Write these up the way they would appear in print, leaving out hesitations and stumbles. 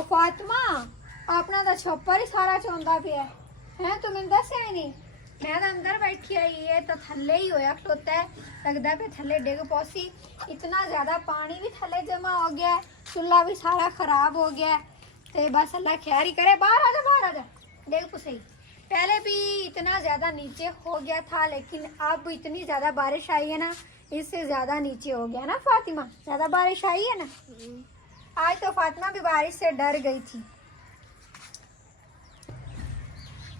ओ फातिमा अपना तो छप्पर ही सारा चौंदा पिया है तू मैंने दसिया ही नहीं। मैं तो अंदर बैठी आई ये तो थल्ले ही होया खलोता है लगता पे थल्ले डिग पौसी। इतना ज़्यादा पानी भी थल्ले जमा हो गया है, चूल्हा भी सारा खराब हो गया है। तो बस अल्लाह खैर ही करे। बाहर आ जा देख तो सही। पहले भी इतना ज़्यादा नीचे हो गया था लेकिन अब इतनी ज़्यादा बारिश आई है ना, इससे ज़्यादा नीचे हो गया ना फातिमा। ज़्यादा बारिश आई है ना। आज तो फातिमा भी बारिश से डर गई थी।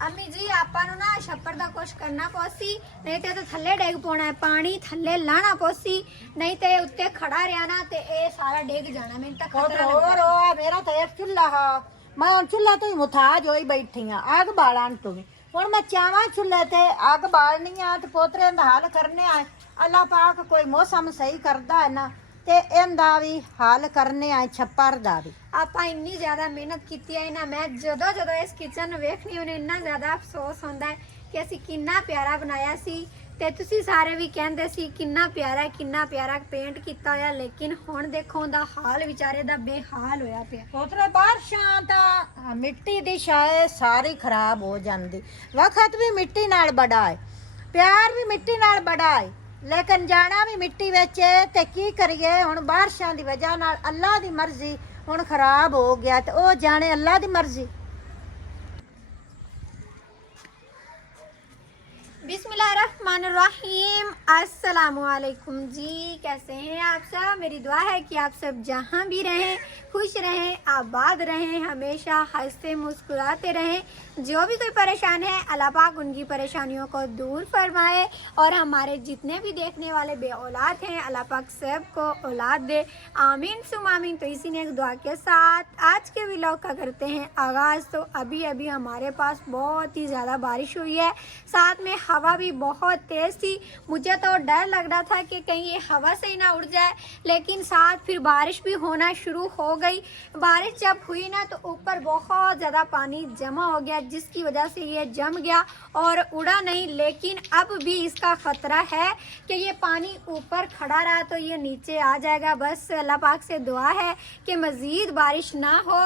अम्मी जी आपा नु ना छप्पर दा कुछ करना पौसी, नहीं तो थल्ले डेग पाना है, पानी थल्ले लाना पौसी, नहीं तो उत्ते खड़ा रहा ना तो ये सारा डेग जाना। मैं तो खतरा और मेरा तो एक चूल्हा है, मैं चूल्हा तो मुथाज होई बैठी हां आग बालन तो हुण मैं चावा चूल्हे ते आग बालनी आ ते पोतरे दा हाल करने आ। अल्लाह पाक कोई मौसम सही करदा है ना ते इंदा भी हाल करने आ छप्पर दा भी। ਆਪਾਂ ਇੰਨੀ ਜ਼ਿਆਦਾ ਮਿਹਨਤ ਕੀਤੀ ਹੈ ਨਾ। ਮੈਂ ਜਦੋਂ ਇਸ ਕਿਚਨ ਨੂੰ ਵੇਖਣੀ ਉਹਨੇ ਇੰਨਾ ਜ਼ਿਆਦਾ ਅਫਸੋਸ ਹੁੰਦਾ ਹੈ ਕਿ ਅਸੀਂ ਕਿੰਨਾ ਪਿਆਰਾ ਬਣਾਇਆ ਸੀ ਤੇ ਤੁਸੀਂ ਸਾਰੇ ਵੀ ਕਹਿੰਦੇ ਸੀ ਕਿੰਨਾ ਪਿਆਰਾ ਪੇਂਟ ਕੀਤਾ ਹੋਇਆ, ਲੇਕਿਨ ਹੁਣ ਦੇਖੋ ਉਹਦਾ ਹਾਲ ਵਿਚਾਰੇ ਦਾ ਬੇਹਾਲ ਹੋਇਆ ਪਿਆ। पोतरे बारिशां तां मिट्टी दी शाए सारी खराब हो जांदी। वक्त भी मिट्टी नाल बड़ा है, प्यार भी मिट्टी नाल बड़ा है, लेकिन जाना भी मिट्टी विच है ते की करिए। हुण बारिशां दी वजह नाल अल्लाह दी मर्जी हुण खराब हो गया ते ओ जाने अल्लाह दी मर्जी। बिस्मिल्लाहिर्रहमानिर्रहीम। अस्सलामुअलैकुम जी, कैसे हैं आप सब। मेरी दुआ है कि आप सब जहाँ भी रहें खुश रहें, आबाद रहें, हमेशा हंसते मुस्कुराते रहें। जो भी कोई परेशान है अल्लाह पाक उनकी परेशानियों को दूर फरमाए और हमारे जितने भी देखने वाले बे औलाद हैं अल्लाह पाक सबको औलाद दे, आमीन सुम आमीन। तो इसी ने एक दुआ के साथ आज के व्लॉग का करते हैं आगाज़। तो अभी हमारे पास बहुत ही ज़्यादा बारिश हुई है, साथ में हवा भी बहुत तेज़ थी। मुझे तो डर लग रहा था कि कहीं ये हवा से ही ना उड़ जाए, लेकिन साथ फिर बारिश भी होना शुरू हो गई। बारिश जब हुई ना तो ऊपर बहुत ज़्यादा पानी जमा हो गया, जिसकी वजह से ये जम गया और उड़ा नहीं। लेकिन अब भी इसका ख़तरा है कि ये पानी ऊपर खड़ा रहा तो ये नीचे आ जाएगा। बस अल्लाह पाक से दुआ है कि मज़ीद बारिश ना हो।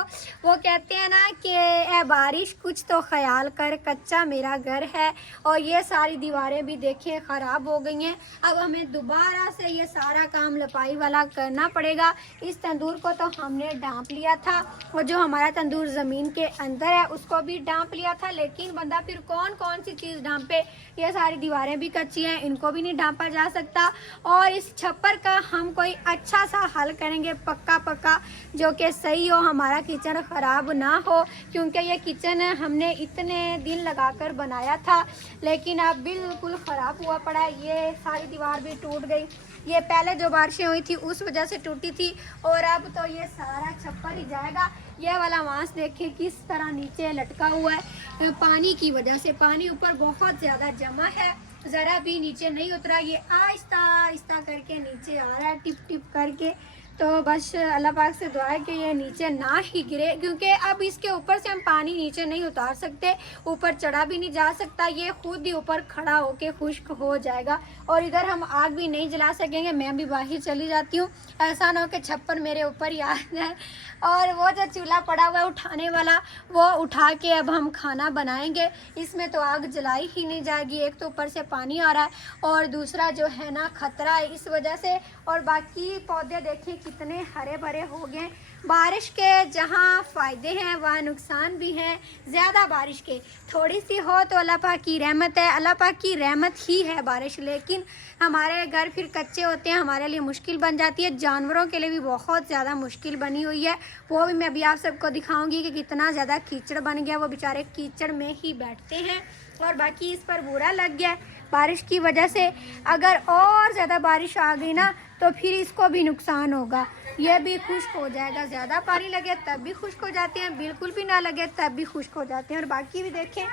वो कहते हैं ना कि ए बारिश कुछ तो ख्याल कर, कच्चा मेरा घर है। और ये सारी दीवारें भी देखें ख़राब हो गई हैं। अब हमें दोबारा से ये सारा काम लपाई वाला करना पड़ेगा। इस तंदूर को तो हमने ढांप लिया था, वो जो हमारा तंदूर ज़मीन के अंदर है उसको भी ढांप लिया था, लेकिन बंदा फिर कौन सी चीज़ ढांपे। ये सारी दीवारें भी कच्ची हैं, इनको भी नहीं ढांपा जा सकता। और इस छप्पर का हम कोई अच्छा सा हल करेंगे पक्का जो कि सही हो, हमारा किचन ख़राब ना हो। क्योंकि ये किचन हमने इतने दिन लगाकर बनाया था लेकिन अब बिल्कुल ख़राब हुआ पड़ा है। ये सारी दीवार भी टूट गई, ये पहले जो बारिशें हुई थी उस वजह से टूटी थी और अब तो ये सारा छप्पर ही जाएगा। ये वाला वांस देखें किस तरह नीचे लटका हुआ है, पानी की वजह से। पानी ऊपर बहुत ज़्यादा जमा है, ज़रा भी नीचे नहीं उतरा। ये आहिस्ता करके नीचे आ रहा है, टिप करके। तो बस अल्लाह पाक से दुआ है कि ये नीचे ना ही गिरे, क्योंकि अब इसके ऊपर से हम पानी नीचे नहीं उतार सकते, ऊपर चढ़ा भी नहीं जा सकता। ये खुद ही ऊपर खड़ा होके खुश्क हो जाएगा और इधर हम आग भी नहीं जला सकेंगे। मैं भी बाहर चली जाती हूँ, ऐसा ना हो कि छप्पर मेरे ऊपर ही आ जाए। और वो जो चूल्हा पड़ा हुआ है उठाने वाला, वो उठा के अब हम खाना बनाएंगे। इसमें तो आग जलाई ही नहीं जाएगी। एक तो ऊपर से पानी आ रहा है और दूसरा जो है ना खतरा है इस वजह से। और बाकी पौधे देखिए कितने हरे भरे हो गए। बारिश के जहाँ फ़ायदे हैं वहाँ नुकसान भी हैं। ज़्यादा बारिश के थोड़ी सी हो तो अल्लाह पाक की रहमत है, अल्लाह पाक की रहमत ही है बारिश। लेकिन हमारे घर फिर कच्चे होते हैं, हमारे लिए मुश्किल बन जाती है, जानवरों के लिए भी बहुत ज़्यादा मुश्किल बनी हुई है। वो भी मैं अभी आप सबको दिखाऊंगी कि कितना ज़्यादा कीचड़ बन गया। वो बेचारे कीचड़ में ही बैठते हैं और बाकी इस पर बुरा लग गया बारिश की वजह से। अगर और ज़्यादा बारिश आ गई ना तो फिर इसको भी नुकसान होगा, ये भी खुश्क हो जाएगा। ज़्यादा पानी लगे तब भी खुश्क हो जाते हैं, बिल्कुल भी ना लगे तब भी खुश्क हो जाते हैं। और बाकी भी देखें,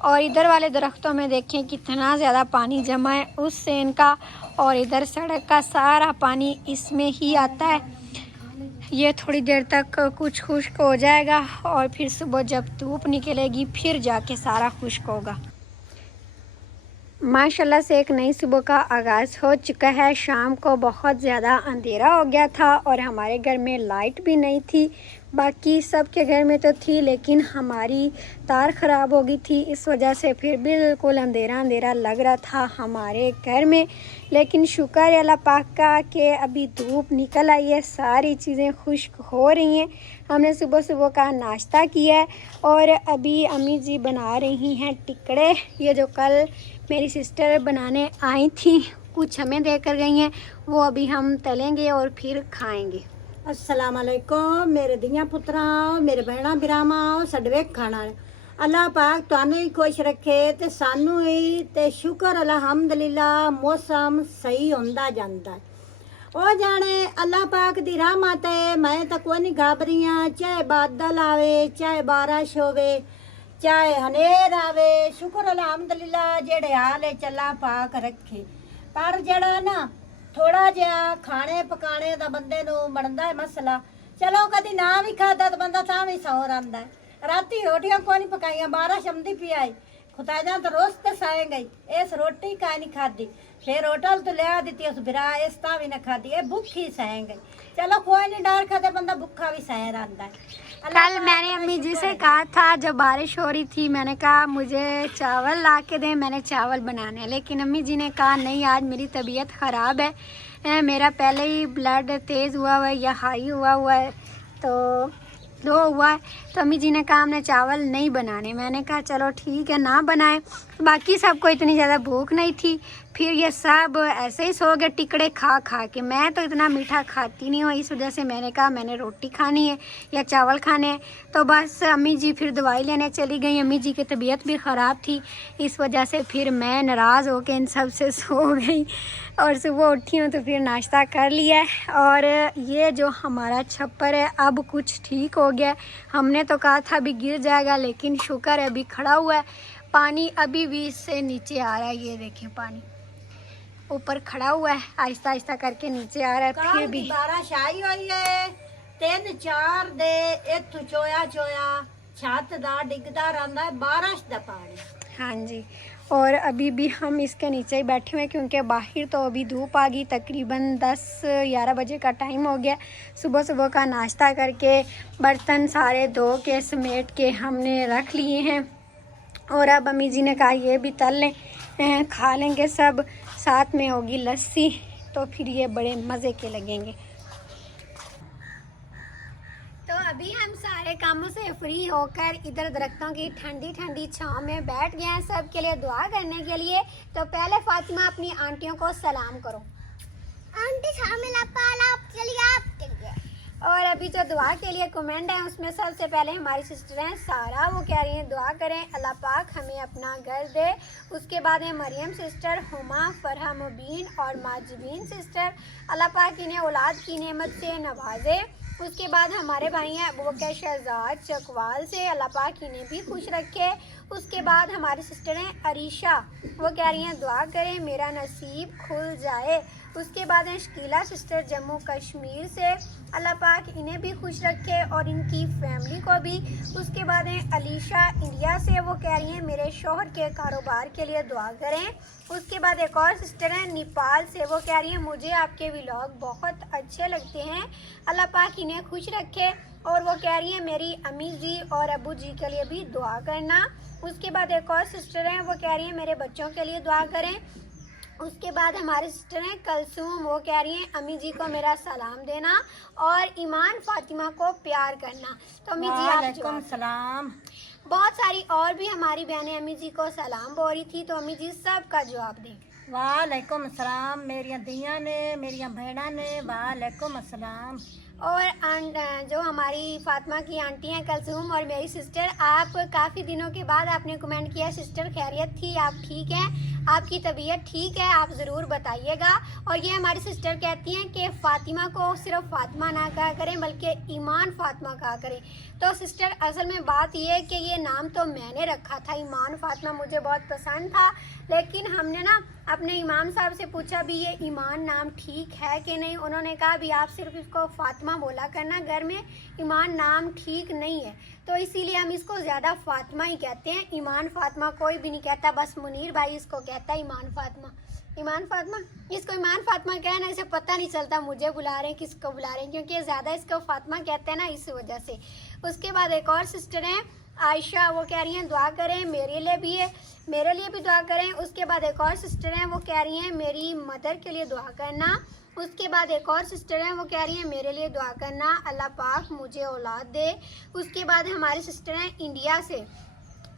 और इधर वाले दरख्तों में देखें कितना ज़्यादा पानी जमा है उससे इनका। और इधर सड़क का सारा पानी इसमें ही आता है। ये थोड़ी देर तक कुछ खुश्क हो जाएगा और फिर सुबह जब धूप निकलेगी फिर जाके सारा खुश्क होगा। माशाल्लाह से एक नई सुबह का आगाज़ हो चुका है। शाम को बहुत ज़्यादा अंधेरा हो गया था और हमारे घर में लाइट भी नहीं थी। बाकी सबके घर में तो थी, लेकिन हमारी तार ख़राब हो गई थी, इस वजह से फिर बिल्कुल अंधेरा अंधेरा लग रहा था हमारे घर में। लेकिन शुक्र है अल्लाह पाक का कि अभी धूप निकल आई है, सारी चीज़ें खुश्क हो रही हैं। हमने सुबह सुबह का नाश्ता किया है और अभी अम्मी जी बना रही हैं टिकड़े। ये जो कल मेरी सिस्टर बनाने आई थी, कुछ हमें देकर गई हैं, वो अभी हम तलेंगे और फिर खाएंगे। अस्सलाम वालेकुम मेरे धियां पुत्तरां, मेरे भैणां बिरावां, सडवे खाना अल्लाह पाक तुहानू ही खुश रखे ते सानू ही ते शुक्र अलहमदुलिल्ला मौसम सही होंदा जांदा है। ओ जाने अल्लाह पाक दी रहमत है। मैं तो कोई नहीं घाबरियां, चाहे बादल आवे, चाहे बारिश होवे, चाहे हनेर आवे, शुक्र अलहमदुलिल्ला जेड़े हाल है अल्लाह पाक रखे। पर जड़ा ना थोड़ा जिहा खाने पकाने दा बंदे नू बनदा है मसला। चलो कदी ना भी खादा तो बंदा तां भी सौ रंदा है। राती रोटियां कोई नहीं पकाइयां, बारिश आंदी पई आई, खुदाजा तो रोज ते साए गई, इस रोटी का नहीं खादी। फिर होटल तो लिया दी उस बिरा, इस ता भी ना खादी, ये भूखी सह गई। चलो कोई नहीं, डर खाते बंदा भूखा भी सह रहा है। कल मैंने अम्मी जी से कहा था, जब बारिश हो रही थी, मैंने कहा मुझे चावल ला के दें, मैंने चावल बनाने हैं। लेकिन अम्मी जी ने कहा नहीं, आज मेरी तबीयत ख़राब है, मेरा पहले ही ब्लड तेज़ हुआ है या हाई हुआ है, तो लो हुआ है। तो अम्मी जी ने कहा हमने चावल नहीं बनाने। मैंने कहा चलो ठीक है, ना बनाए। बाकी सबको इतनी ज़्यादा भूख नहीं थी, फिर ये सब ऐसे ही सो गए टिकड़े खा खा के। मैं तो इतना मीठा खाती नहीं हूँ, इस वजह से मैंने कहा मैंने रोटी खानी है या चावल खाने हैं। तो बस अम्मी जी फिर दवाई लेने चली गई। अम्मी जी की तबीयत भी ख़राब थी, इस वजह से फिर मैं नाराज़ होकर इन सब से सो गई और सुबह उठी हूँ तो फिर नाश्ता कर लिया है। और ये जो हमारा छप्पर है अब कुछ ठीक हो गया। हमने तो कहा था अभी गिर जाएगा, लेकिन शुक्र है अभी खड़ा हुआ है। पानी अभी भी इससे नीचे आ रहा है, ये देखें पानी ऊपर खड़ा हुआ है, आहिस्ता आहिस्ता करके नीचे आ रहा है। फिर भी बारिश आई हुई है, 3-4 दे इत्थू चोया चोया छत दा डिगदा रहा है बारिश दा पानी। हाँ जी, और अभी भी हम इसके नीचे ही बैठे हुए हैं, क्योंकि बाहर तो अभी धूप आ गई। तकरीबन 10-11 बजे का टाइम हो गया। सुबह सुबह का नाश्ता करके बर्तन सारे धो के समेट के हमने रख लिए हैं। और अब अम्मी जी ने कहा ये भी तल लें, खा लेंगे सब, साथ में होगी लस्सी, तो फिर ये बड़े मज़े के लगेंगे। तो अभी हम सारे कामों से फ्री होकर इधर दरख्तों की ठंडी ठंडी छांव में बैठ गए हैं सब के लिए दुआ करने के लिए। तो पहले फातिमा अपनी आंटियों को सलाम करो। आंटी शामिल चलिए। और अभी जो दुआ के लिए कमेंट है उसमें सबसे पहले हमारी सिस्टर हैं सारा, वो कह रही हैं दुआ करें अल्लाह पाक हमें अपना घर दे। उसके बाद है मरियम सिस्टर, हुमा, फरहा मुबीन और माजबीन सिस्टर, अल्लाह पाक इन्हें औलाद की नेमत से नवाजे। उसके बाद हमारे भाई हैं अबू बकर शहजाद चकवाल से, अल्लाह पाक इन्हें भी खुश रखे। उसके बाद हमारी सिस्टर हैं अरीशा, वो कह रही हैं दुआ करें मेरा नसीब खुल जाए। उसके बाद हैं शकीला सिस्टर जम्मू कश्मीर से, अल्लाह पाक इन्हें भी खुश रखे और इनकी फैमिली को भी। उसके बाद हैं अलीशा इंडिया से, वो कह रही हैं मेरे शौहर के कारोबार के लिए दुआ करें। उसके बाद एक और सिस्टर हैं नेपाल से, वो कह रही हैं मुझे आपके व्लॉग बहुत अच्छे लगते हैं, अल्लाह पाक इन्हें खुश रखे। और वो कह रही हैं मेरी अम्मी जी और अबू जी के लिए भी दुआ करना। उसके बाद एक और सिस्टर हैं, वो कह रही हैं मेरे बच्चों के लिए दुआ करें। उसके बाद हमारे सिस्टर हैं कलसूम, वो कह रही हैं अम्मी जी को मेरा सलाम देना और ईमान फातिमा को प्यार करना। तो अम्मी जी वालेकुम सलाम। बहुत सारी और भी हमारी बहनें अम्मी जी को सलाम बोल रही थी, तो अम्मी जी सब का जवाब दें। वालेकुम सलाम मेरिया धियां ने, मेरिया भेड़ा ने, वालेकुम अस्सलाम। और जो हमारी फातिमा की आंटी हैं कलसूम और मेरी सिस्टर, आप काफ़ी दिनों के बाद आपने कमेंट किया सिस्टर खैरियत थी, आप ठीक हैं, आपकी तबीयत ठीक है, आप ज़रूर बताइएगा। और ये हमारी सिस्टर कहती हैं कि फ़ातिमा को सिर्फ फ़ातिमा ना कहा करें बल्कि ईमान फ़ातिमा कहा करें। तो सिस्टर असल में बात ये है कि ये नाम तो मैंने रखा था, ईमान फ़ातिमा मुझे बहुत पसंद था, लेकिन हमने ना अपने इमाम साहब से पूछा भी ये ईमान नाम ठीक है कि नहीं। उन्होंने कहा भी आप सिर्फ इसको फ़ातिमा बोला करना, घर में ईमान नाम ठीक नहीं है, तो इसीलिए हम इसको ज़्यादा फ़ातिमा ही कहते हैं। ईमान फ़ातिमा कोई भी नहीं कहता, बस मुनीर भाई इसको कहता है ईमान फातिमा। ईमान फातिमा, इसको ईमान फातिमा कहना इसे पता नहीं चलता मुझे बुला रहे हैं किसको बुला रहे हैं, क्योंकि ये ज़्यादा इसको फातिमा कहते हैं ना, इस वजह से। उसके बाद एक और सिस्टर हैं आयशा, वो कह रही हैं दुआ करें मेरे लिए भी है, मेरे लिए भी दुआ करें। उसके बाद एक और सिस्टर हैं वो कह रही हैं मेरी मदर के लिए दुआ करना। उसके बाद एक और सिस्टर हैं वो कह रही हैं मेरे लिए दुआ करना, अल्लाह पाक मुझे औलाद दे। उसके बाद हमारी सिस्टर हैं इंडिया से,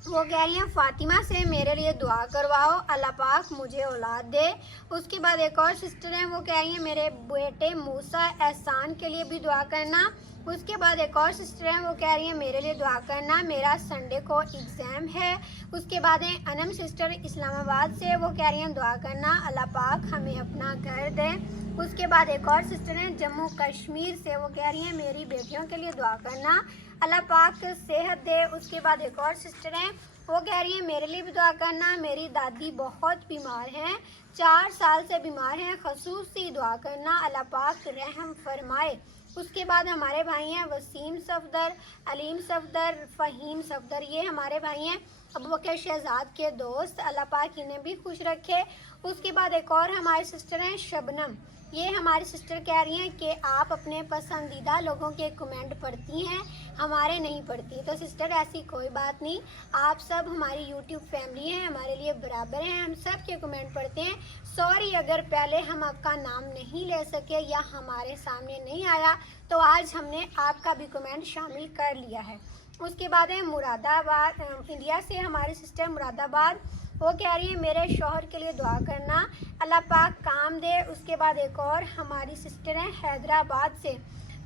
वो कह रही हैं फातिमा से मेरे लिए दुआ करवाओ, अल्लाह पाक मुझे औलाद दे। उसके बाद एक और सिस्टर हैं वो कह रही हैं मेरे बेटे मूसा एहसान के लिए भी दुआ करना। उसके बाद एक और सिस्टर हैं वो कह रही हैं मेरे लिए दुआ करना, मेरा संडे को एग्ज़ाम है। उसके बाद हैं अनम सिस्टर इस्लामाबाद से, वो कह रही हैं दुआ करना, अल्लाह पाक हमें अपना घर दे। उसके बाद एक और सिस्टर हैं जम्मू कश्मीर से, वो कह रही हैं मेरी बेटियों के लिए दुआ करना, अल्लाह पाक सेहत दे। उसके बाद एक और सिस्टर हैं वो कह रही हैं मेरे लिए भी दुआ करना, मेरी दादी बहुत बीमार हैं, 4 साल से बीमार हैं, खसूसी दुआ करना, अल्लाह पाक रहम फरमाए। उसके बाद हमारे भाई हैं वसीम सफदर, अलीम सफदर, फ़हीम सफदर, ये हमारे भाई हैं अबू बकर शहजाद के दोस्त, अल्लाह पाक इन्हें भी खुश रखे। उसके बाद एक और हमारी सिस्टर हैं शबनम, ये हमारी सिस्टर कह रही हैं कि आप अपने पसंदीदा लोगों के कमेंट पढ़ती हैं, हमारे नहीं पढ़ती। तो सिस्टर ऐसी कोई बात नहीं, आप सब हमारी यूट्यूब फैमिली हैं, हमारे लिए बराबर हैं, हम सब के कमेंट पढ़ते हैं। सॉरी अगर पहले हम आपका नाम नहीं ले सके या हमारे सामने नहीं आया, तो आज हमने आपका भी कमेंट शामिल कर लिया है। उसके बाद है मुरादाबाद, इंडिया से हमारी सिस्टर मुरादाबाद, वो कह रही है मेरे शौहर के लिए दुआ करना, अल्लाह पाक काम दे। उसके बाद एक और हमारी सिस्टर हैं हैदराबाद से,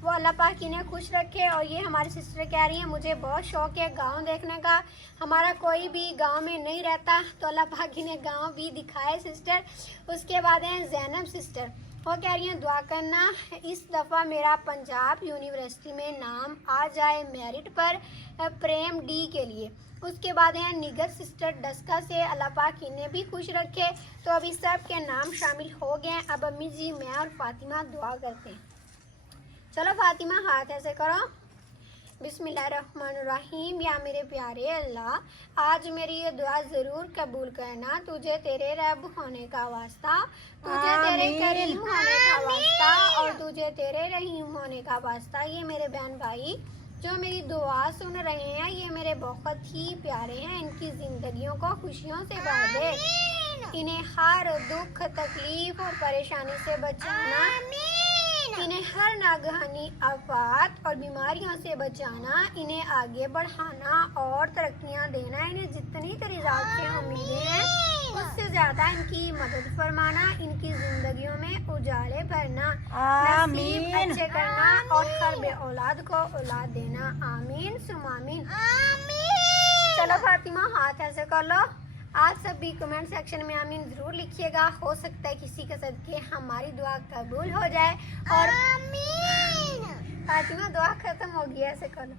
वो अल्लाह पाक इन्हें खुश रखे। और ये हमारी सिस्टर कह रही हैं मुझे बहुत शौक़ है गांव देखने का, हमारा कोई भी गांव में नहीं रहता, तो अल्लाह पाक इन्हें गांव भी दिखाए सिस्टर। उसके बाद हैं जैनब सिस्टर, वो कह रही हैं दुआ करना इस दफ़ा मेरा पंजाब यूनिवर्सिटी में नाम आ जाए मेरिट पर, प्रेम डी के लिए। उसके बाद हैं निगर सिस्टर डस्का से, अल्लाह पाक इन्हें भी खुश रखे। तो अभी सब के नाम शामिल हो गए हैं। अब अम्मी जी, मैं और फातिमा दुआ करते हैं। चलो फातिमा हाथ ऐसे करो, बिस्मिल्लाहिर्रहमानिर्रहीम। या मेरे प्यारे अल्लाह, आज मेरी ये दुआ ज़रूर कबूल करना, तुझे तेरे रब होने का वास्ता, तुझे तेरे करीम होने का वास्ता, और तुझे तेरे रहीम होने का वास्ता। ये मेरे बहन भाई जो मेरी दुआ सुन रहे हैं, ये मेरे बहुत ही प्यारे हैं, इनकी ज़िंदगियों को खुशियों से भर दे, इन्हें हर दुख तकलीफ और परेशानी से बचाना, इन्हें हर नागहानी आफात और बीमारियों से बचाना, इन्हें आगे बढ़ाना और तरक्कियां देना, इन्हें जितनी तरीक़ात से उम्मीदें हैं उससे ज़्यादा इनकी मदद फरमाना, इनकी ज़िंदगियों में उजाले भरना, नसीब अच्छे करना और हर बे औलाद को औलाद देना। आमीन सुम आमीन। चलो फातिमा हाथ ऐसे कर लो। आप सब भी कमेंट सेक्शन में आमीन ज़रूर लिखिएगा, हो सकता है किसी के सदके हमारी दुआ कबूल हो जाए। और फातिमा दुआ ख़त्म हो गई, ऐसे करो।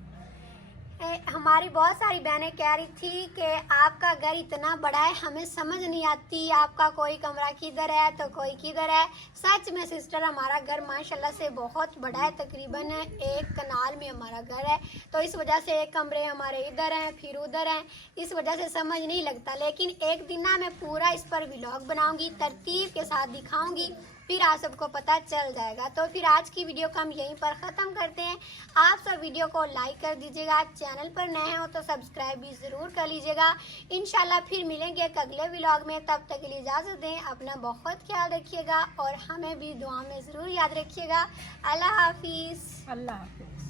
हमारी बहुत सारी बहनें कह रही थी कि आपका घर इतना बड़ा है, हमें समझ नहीं आती आपका कोई कमरा किधर है तो कोई किधर है। सच में सिस्टर हमारा घर माशाल्लाह से बहुत बड़ा है, तकरीबन 1 कनाल में हमारा घर है, तो इस वजह से एक कमरे हमारे इधर हैं फिर उधर हैं, इस वजह से समझ नहीं लगता। लेकिन एक दिन ना मैं पूरा इस पर व्लॉग बनाऊंगी, तरतीब के साथ दिखाऊंगी, फिर आप सबको पता चल जाएगा। तो फिर आज की वीडियो को हम यहीं पर ख़त्म करते हैं। आप सब वीडियो को लाइक कर दीजिएगा, चैनल पर नए हो तो सब्सक्राइब भी ज़रूर कर लीजिएगा। इंशाल्लाह फिर मिलेंगे एक अगले व्लॉग में, तब तक के लिए इजाज़त दें। अपना बहुत ख्याल रखिएगा और हमें भी दुआ में ज़रूर याद रखिएगा। अल्लाह हाफिज़। अल्लाह हाफिज़।